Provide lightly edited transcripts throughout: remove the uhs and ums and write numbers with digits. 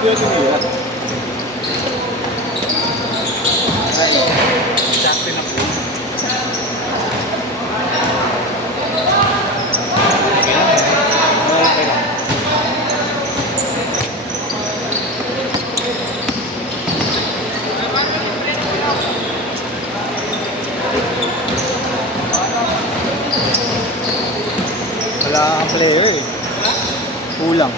Pwede nila. Sakti na po. Okay lang. Wala kang player eh. Kulang.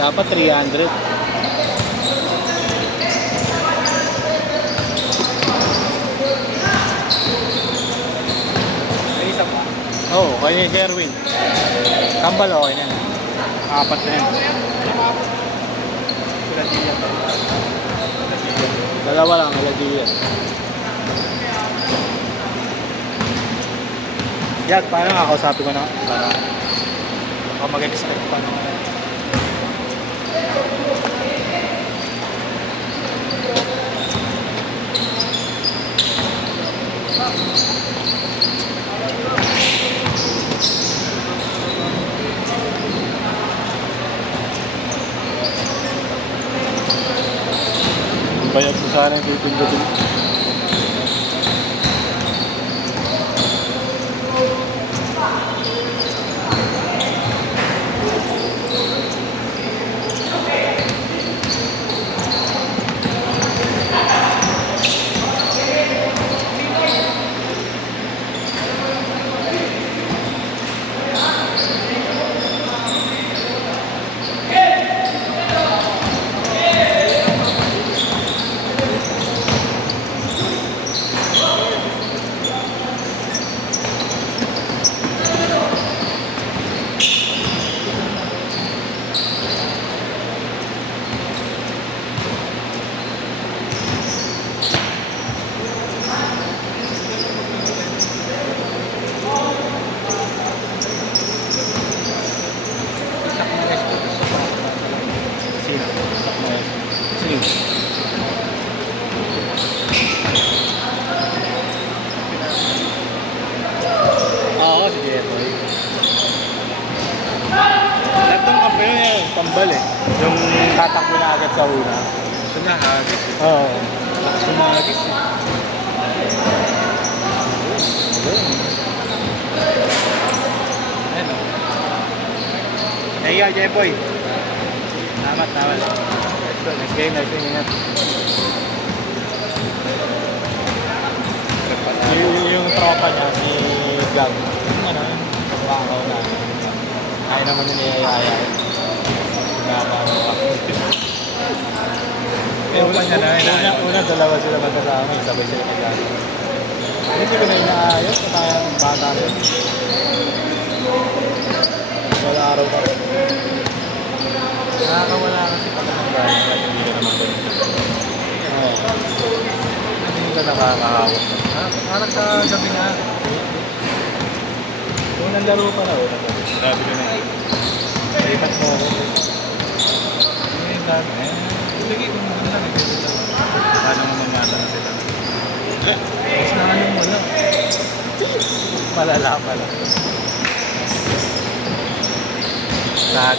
Dapat 300. May isa pa? Oo, kaya ni Kerwin. Kambal okay na yan. Apat na yan. Dalawa lang, Aladiya. Yan, paano nga kausapin ko na para baka mag-expect pa naman. Bayad mo sana yung pipindutin. Oo, si Jeboy. Latong kampe yun yan, pambal eh. Yung tatakbo na agad sa una. Sumagis eh. Oo. Sumagis eh. Ayan o. Hey, Jeboy. Tamat. Next game, ingat. Yung tropa niya, si Gag, ano, yung pangkaw na. Kaya naman yung niyayaya. Sinakano ako. Una, dalawa sila magkasama, sabay sila mag-gano. Hindi ko na inaayos, patayang bata rin. Wala araw ka. Nakakawala kasi pag ang bahay, hindi ka naman ganyan. Oo. Hindi ka nakakahawak. Parang sa gabi nga. Unang laro pa na. Grabe ka na. Lipat mo ako. Ngayon sabi, sige kung maganda lang. Paano mo mamata na sila? Mas na anong wala. Malala pala. Lahat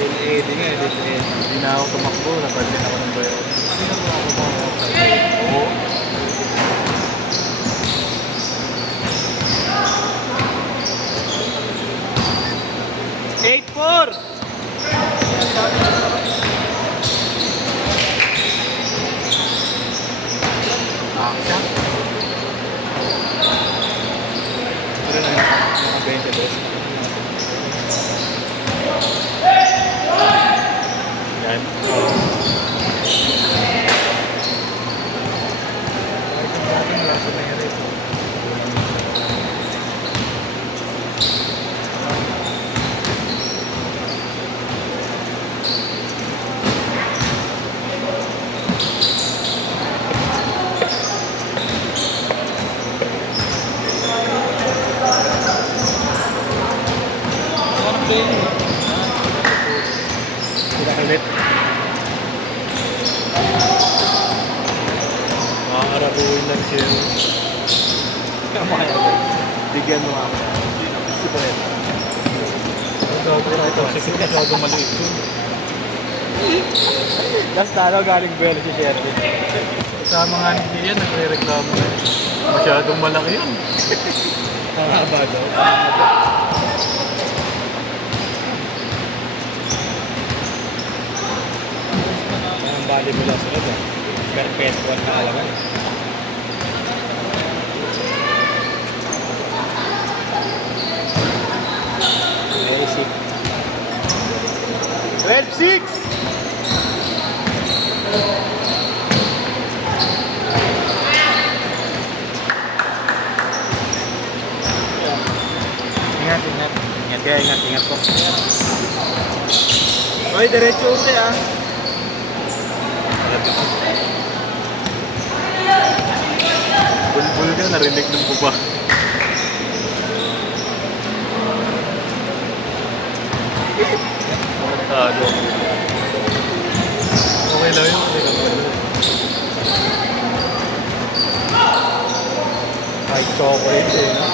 Hindi nga, hindi na ako tumakbo. Napansin ako ng bayo. Hindi na ako tumakbo. Oo. 8-4! Action. Pero na yung 22. Yan. Sila ulit. Makakarabuhin lang siya. Kamaya. Bigyan mo ako. Si Brett. Ito, sige na siya maliit yun. Tapos talo galing buwelo si Sherwin. Kasama nga ni Gian, nagre-reklamo na yun. Masyadong malaki yun. Ang haba daw. Ang bali mo lang sunod eh. Perpetual na alaman. Very sick. 12-6! Ingat, ingat. Ingat ya, ingat, ingat po. Oy, diretso uli ah. Bulbul ka, narinig ng buba. Tado. Okay lang yun. Okay lang yun. Ay, chocolate eh, no?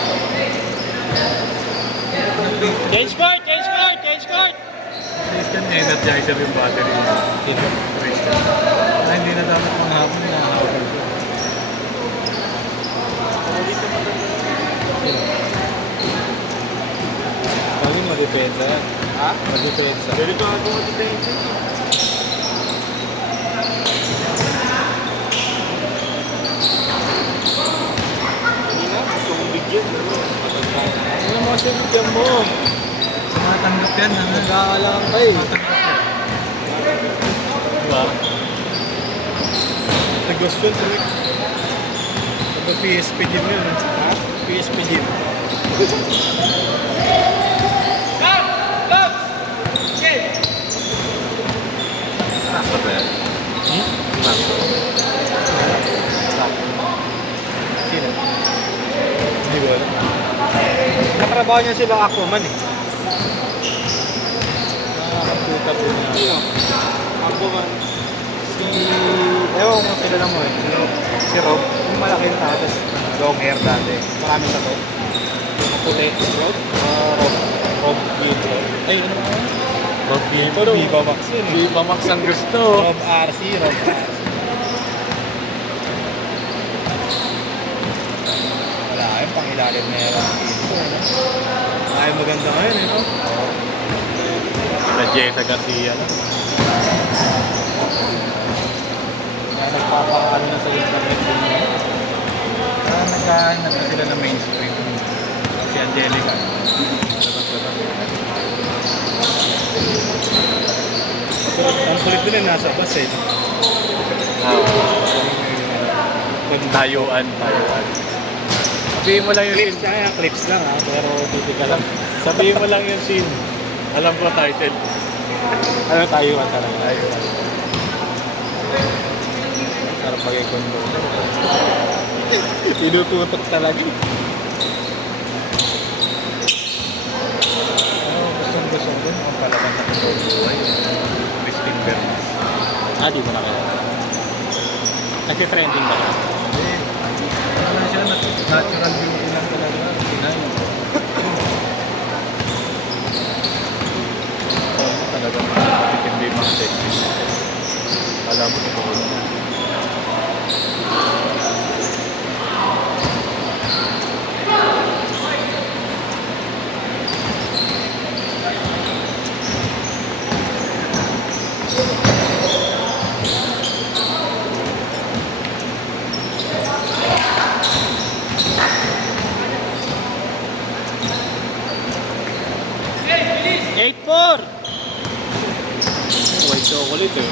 Change court! Change court! Change court! Christian, energizer yung battery niya. Dito. Christian. Hindi na dapat manghapon, nakahapon siya. Kami mag-depensa yan. Ha? Mag-depensa. Ganito ako mag-depensa. Hindi na, gusto kong bigyan. Ano mga sinigyan mo? Matanggap yan. Nag-aalang ka eh. Diba? Nag-gusto yun. PSP gym yun. Ha? PSP gym. Nasa ba yan? Sino? Hindi ko alam. Katrabaho niya sila Aquaman eh. Nakakaputa po niya. Sino? Aquaman. Ewan kung kilala mo eh. Si Rob. Yung malaki yung tatas. Long hair dati. Maraming sato. Yung puti. Rob? Rob Gilbert. Ay, ano ba? Rob Pero Viva Max yun eh. Viva Max ang gusto. Rob RC. Wala yung pangilalim na yan. Ay, maganda ngayon eh, no? Na Jessa Garcia lang. Kaya nagpapakaano na sa internet din yun. Nagkahanap na sila ng mainstream. Si Angelica. Pero ang kulit din na nasa bus eh. Tayuan. Sabihin mo lang yung Clips scene. na, clips lang ha, pero typical lang. Sabihin mo lang yung scene. Alam ko title. Ano tayo talaga? Tayuan. Parang pag-ikondo. Tinututok talaga eh. Gusto ko din ang palaban na buhay. Christine Bernas. Di mo na kaya. Nagtitrending ba siya? Ano siya, natural beauty lang talaga. Pinay. Talagang matitindi mga sexy. Alam mo ito. White chocolate eh.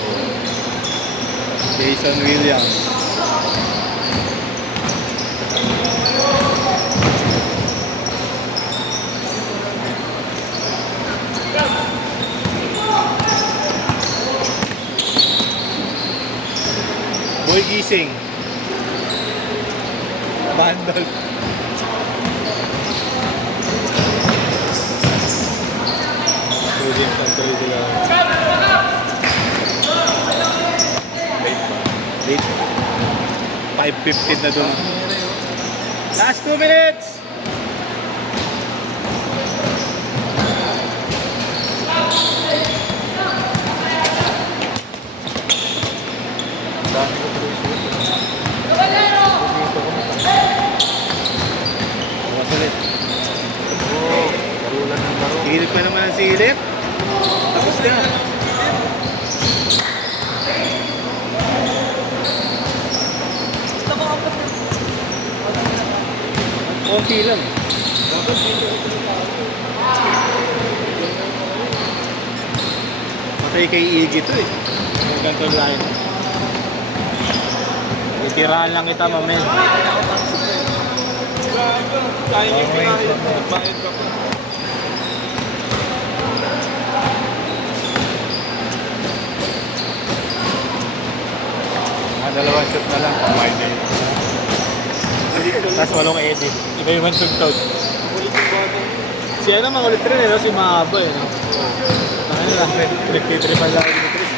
Jason Williams. Boy gising. Bandol. Williams ang tuloy sila. Late ba? Late. 5:15 na doon. Last 2 minutes! silip. Tapos na. Konti lang. Patay kay Iggy to eh. Yung ganito line. Itirahan lang kita, mamel. Dalawang shoot na lang pang wide game. Tapos walong edit. Iba yung tugtog. Si ano makulit rin eh, no? Si Mahaba eh. No? Ano lang, trip-tripan lang yung Chris.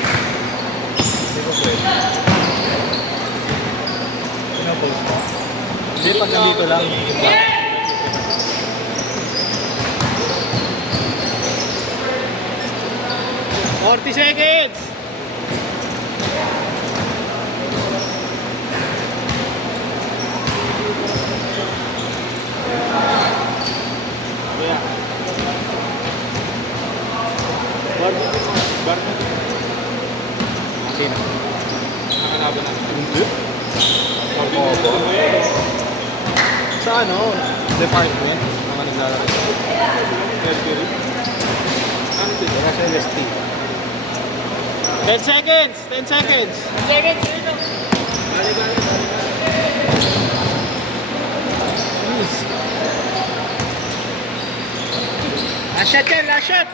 Hindi ko pwede. Pinopost mo? Hindi, pag nandito lang. 40 seconds! Yeah. Bar. Sino? Nakalaban natin. Hindi? Sa ano? Department? Mga naglalaro. Mercury? Ano sila? Nasa LST. 10 seconds! 10 seconds! Last shot yan! Last shot!